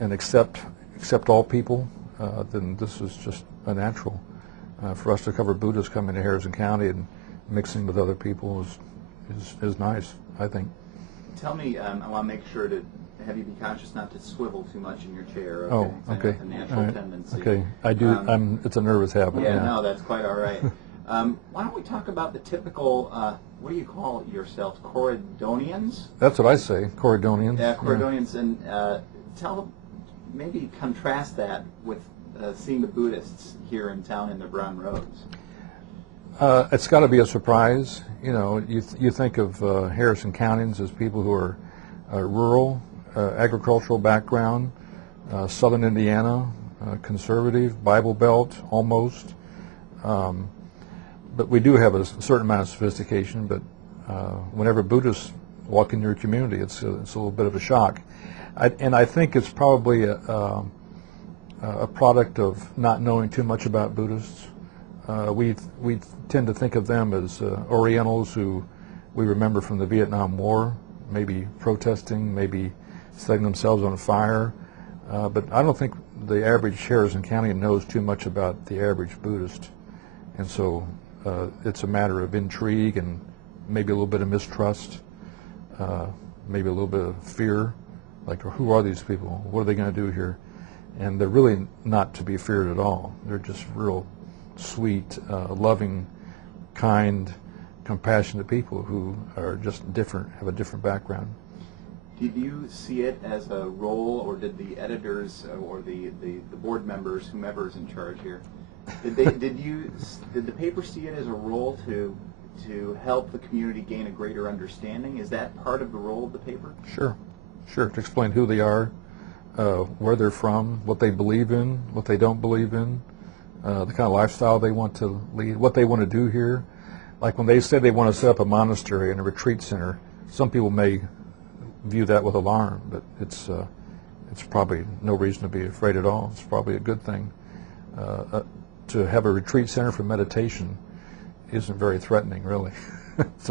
and accept all people, then this is just a natural. For us to cover Buddhists coming to Harrison County and mixing with other people is nice, I think. Tell me, I want to make sure to have you be conscious not to swivel too much in your chair. Okay? Oh, okay. It's a natural tendency. Okay, I do. It's a nervous habit. Yeah, no, that's quite all right. Why don't we talk about the typical, what do you call yourselves, Corridonians? That's what I say, Corridonians. Yeah, Corridonians, and maybe contrast that with seeing the Buddhists here in town in their brown robes. It's got to be a surprise. You know, you think of Harrison Countyans as people who are rural, agricultural background, southern Indiana, conservative, Bible Belt, almost. But we do have a certain amount of sophistication, but whenever Buddhists walk in your community, it's a little bit of a shock. And I think it's probably a product of not knowing too much about Buddhists. We tend to think of them as Orientals who we remember from the Vietnam War, maybe protesting, maybe setting themselves on fire. But I don't think the average Harrison County knows too much about the average Buddhist. And so it's a matter of intrigue and maybe a little bit of mistrust, maybe a little bit of fear, like who are these people? What are they going to do here? And they're really not to be feared at all. They're just real sweet, loving, kind, compassionate people who are just different, have a different background. Did you see it as a role, or did the editors or the board members, whomever is in charge here, did the paper see it as a role to help the community gain a greater understanding? Is that part of the role of the paper? Sure, to explain who they are, where they're from, what they believe in, what they don't believe in, the kind of lifestyle they want to lead, what they want to do here. Like when they say they want to set up a monastery and a retreat center, some people may view that with alarm, but it's probably no reason to be afraid at all. It's probably a good thing. To have a retreat center for meditation isn't very threatening, really. It's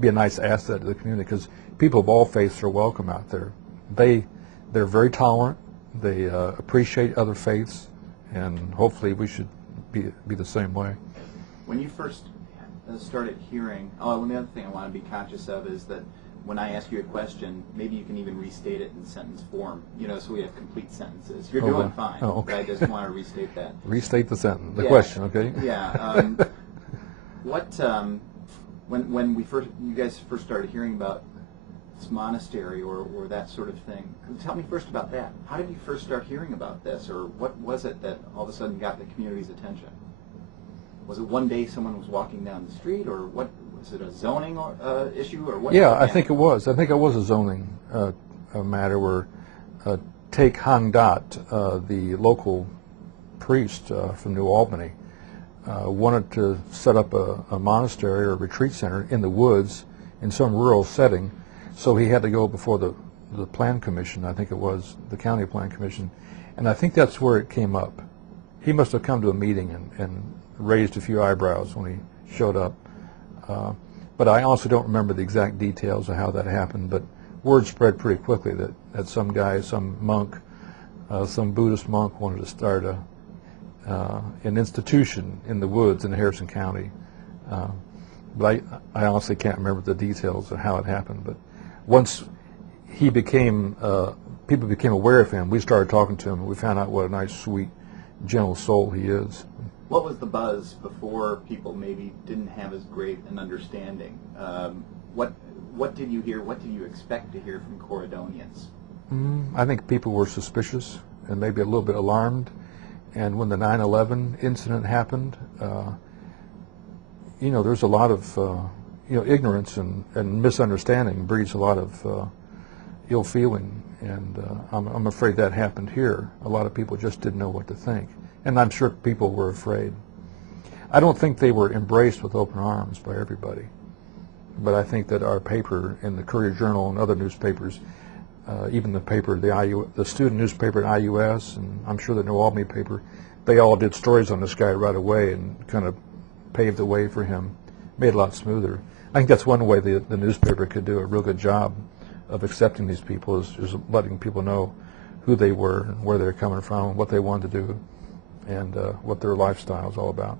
be a nice asset to the community because people of all faiths are welcome out there. They're very tolerant. They appreciate other faiths, and hopefully we should be the same way. When you first started hearing, and the other thing I want to be conscious of is that when I ask you a question, maybe you can even restate it in sentence form, so we have complete sentences. You're doing fine, okay. But I just want to restate that. Restate the sentence, the question, okay? Yeah. When you guys first started hearing about this monastery or that sort of thing, tell me first about that. How did you first start hearing about this, or what was it that all of a sudden got the community's attention? Was it one day someone was walking down the street, or what? Was it a zoning issue, or what? Yeah, I think it was. I think it was a zoning matter where Take Hang Dat, the local priest from New Albany, wanted to set up a monastery or a retreat center in the woods in some rural setting, so he had to go before the Plan Commission. I think it was the County Plan Commission, and I think that's where it came up. He must have come to a meeting and raised a few eyebrows when he showed up. But I also don't remember the exact details of how that happened, but word spread pretty quickly that some guy, some monk, some Buddhist monk wanted to start an institution in the woods in Harrison County. But I honestly can't remember the details of how it happened. But once he became, people became aware of him, we started talking to him, and we found out what a nice, sweet, gentle soul he is. What was the buzz before people maybe didn't have as great an understanding? What did you hear? What did you expect to hear from Corridonians? I think people were suspicious and maybe a little bit alarmed. And when the 9/11 incident happened, there's a lot of ignorance and misunderstanding breeds a lot of ill feeling. And I'm afraid that happened here. A lot of people just didn't know what to think. And I'm sure people were afraid. I don't think they were embraced with open arms by everybody. But I think that our paper in the Courier-Journal and other newspapers, even the paper, the student newspaper at IUS, and I'm sure the New Albany paper, they all did stories on this guy right away and kind of paved the way for him, made it a lot smoother. I think that's one way the newspaper could do a real good job of accepting these people is letting people know who they were, and where they're coming from, what they wanted to do, and what their lifestyle is all about.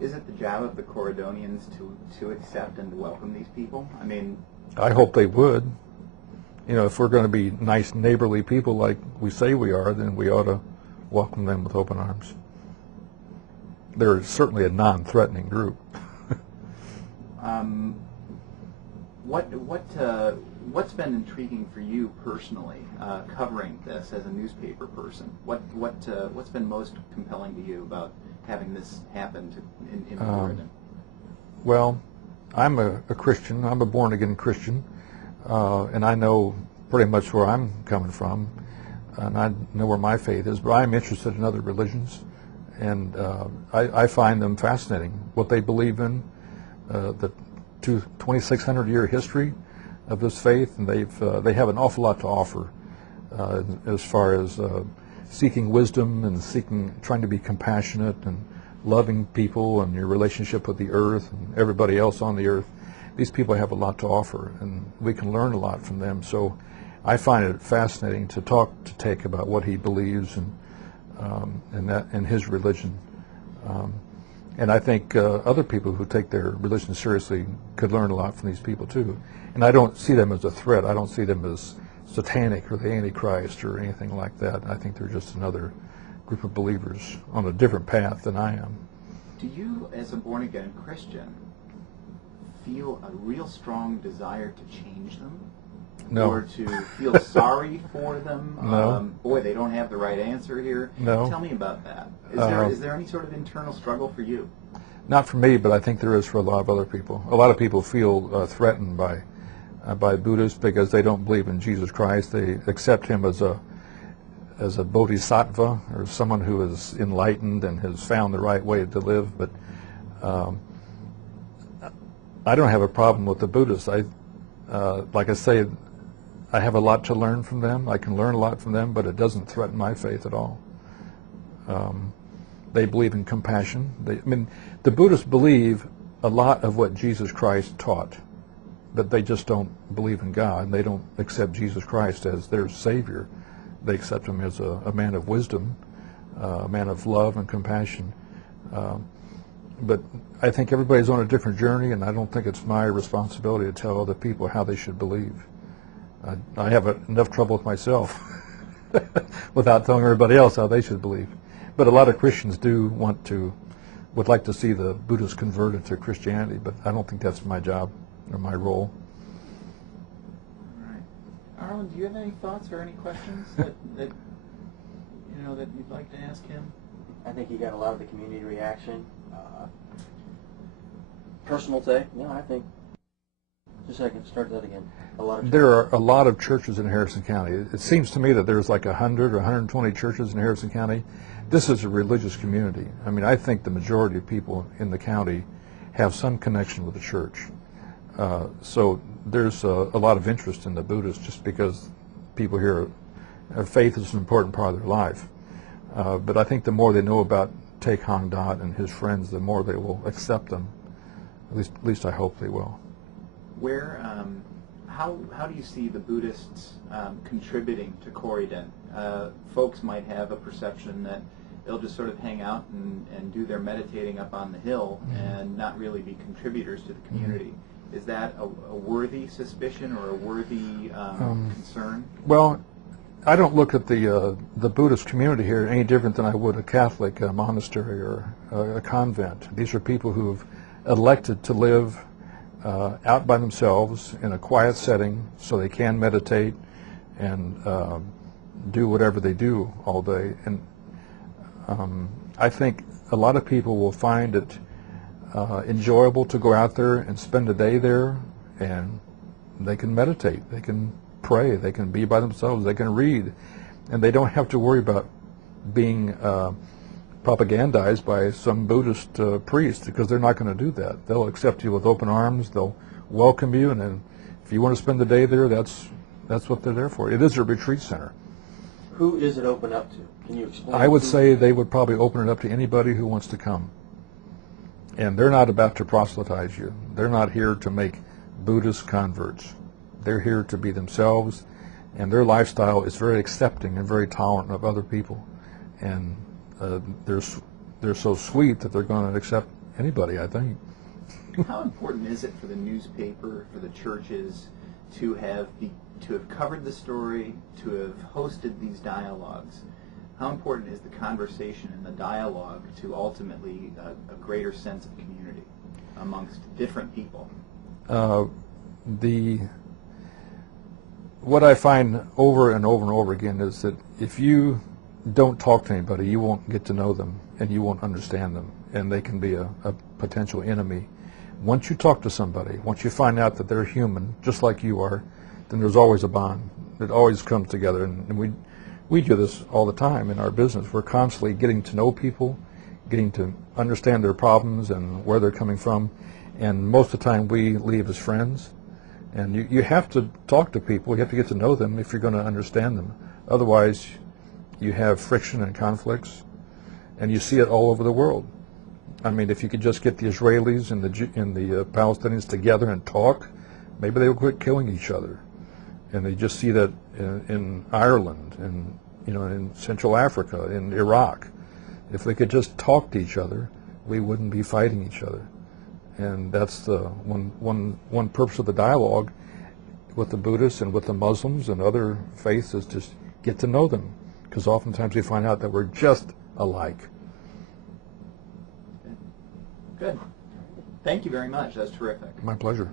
Is it the job of the Corridonians to accept and to welcome these people? I mean, I hope they would. You know, if we're going to be nice, neighborly people like we say we are, then we ought to welcome them with open arms. They're certainly a non-threatening group. What's been intriguing for you personally, covering this as a newspaper person? What's been most compelling to you about having this happen in Oregon? Well, I'm a Christian. I'm a born-again Christian, and I know pretty much where I'm coming from, and I know where my faith is. But I'm interested in other religions, and I find them fascinating. What they believe in, the 2,600-year history of this faith, and they have an awful lot to offer as far as seeking wisdom and trying to be compassionate and loving people and your relationship with the earth and everybody else on the earth. These people have a lot to offer, and we can learn a lot from them. So I find it fascinating to talk to Take about what he believes and his religion. And I think other people who take their religion seriously could learn a lot from these people too. And I don't see them as a threat. I don't see them as satanic or the Antichrist or anything like that. I think they're just another group of believers on a different path than I am. Do you, as a born-again Christian, feel a real strong desire to change them? No. Or to feel sorry for them? No. Boy, they don't have the right answer here. No. Tell me about that. Is there any sort of internal struggle for you? Not for me, but I think there is for a lot of other people. A lot of people feel threatened by Buddhists because they don't believe in Jesus Christ. They accept him as a bodhisattva, or someone who is enlightened and has found the right way to live. But I don't have a problem with the Buddhists. Like I say, I have a lot to learn from them. I can learn a lot from them, but it doesn't threaten my faith at all. They believe in compassion. The Buddhists believe a lot of what Jesus Christ taught, but they just don't believe in God. They don't accept Jesus Christ as their Savior. They accept him as a man of wisdom, a man of love and compassion. But I think everybody's on a different journey, and I don't think it's my responsibility to tell other people how they should believe. I have enough trouble with myself without telling everybody else how they should believe. But a lot of Christians would like to see the Buddhists converted to Christianity, but I don't think that's my job or my role. All right. Arlen, do you have any thoughts or any questions that you'd like to ask him? I think he got a lot of the community reaction. Personal take, I think. Just a second, start that again. There are a lot of churches in Harrison County. It seems to me that there's like 100 or 120 churches in Harrison County. This is a religious community. I think the majority of people in the county have some connection with the church. So there's a lot of interest in the Buddhists just because people here, faith is an important part of their life. But I think the more they know about Take Hang Dat and his friends, the more they will accept them. At least I hope they will. How do you see the Buddhists contributing to Corridon? Folks might have a perception that they'll just sort of hang out and do their meditating up on the hill and not really be contributors to the community. Is that a worthy suspicion or a worthy concern? Well, I don't look at the Buddhist community here any different than I would a Catholic monastery or a convent. These are people who have elected to live out by themselves in a quiet setting so they can meditate and do whatever they do all day. And I think a lot of people will find it enjoyable to go out there and spend a day there, and they can meditate, they can pray, they can be by themselves, they can read, and they don't have to worry about being propagandized by some Buddhist priest, because they're not going to do that. They'll accept you with open arms, they'll welcome you, and then if you want to spend the day there, that's what they're there for. It is a retreat center. Who is it open up to? Can you explain? I would say they would probably open it up to anybody who wants to come. And they're not about to proselytize you. They're not here to make Buddhist converts. They're here to be themselves and their lifestyle is very accepting and very tolerant of other people, and they're so sweet that they're going to accept anybody, I think. How important is it for the newspaper, for the churches, to have covered the story, to have hosted these dialogues? How important is the conversation and the dialogue to ultimately a greater sense of community amongst different people? What I find over and over and over again is that if you don't talk to anybody, you won't get to know them and you won't understand them, and they can be a potential enemy. Once you talk to somebody, once you find out that they're human, just like you are, then there's always a bond. It always comes together, and we do this all the time in our business. We're constantly getting to know people, getting to understand their problems and where they're coming from, and most of the time we leave as friends. And you have to talk to people, you have to get to know them if you're going to understand them. Otherwise, you have friction and conflicts, and you see it all over the world. I mean, if you could just get the Israelis and the Palestinians together and talk, maybe they would quit killing each other. And they just see that in Ireland, and in Central Africa, in Iraq. If they could just talk to each other, we wouldn't be fighting each other. And that's the one purpose of the dialogue with the Buddhists and with the Muslims and other faiths, is just get to know them, because oftentimes we find out that we're just alike. Good. Thank you very much. That's terrific. My pleasure.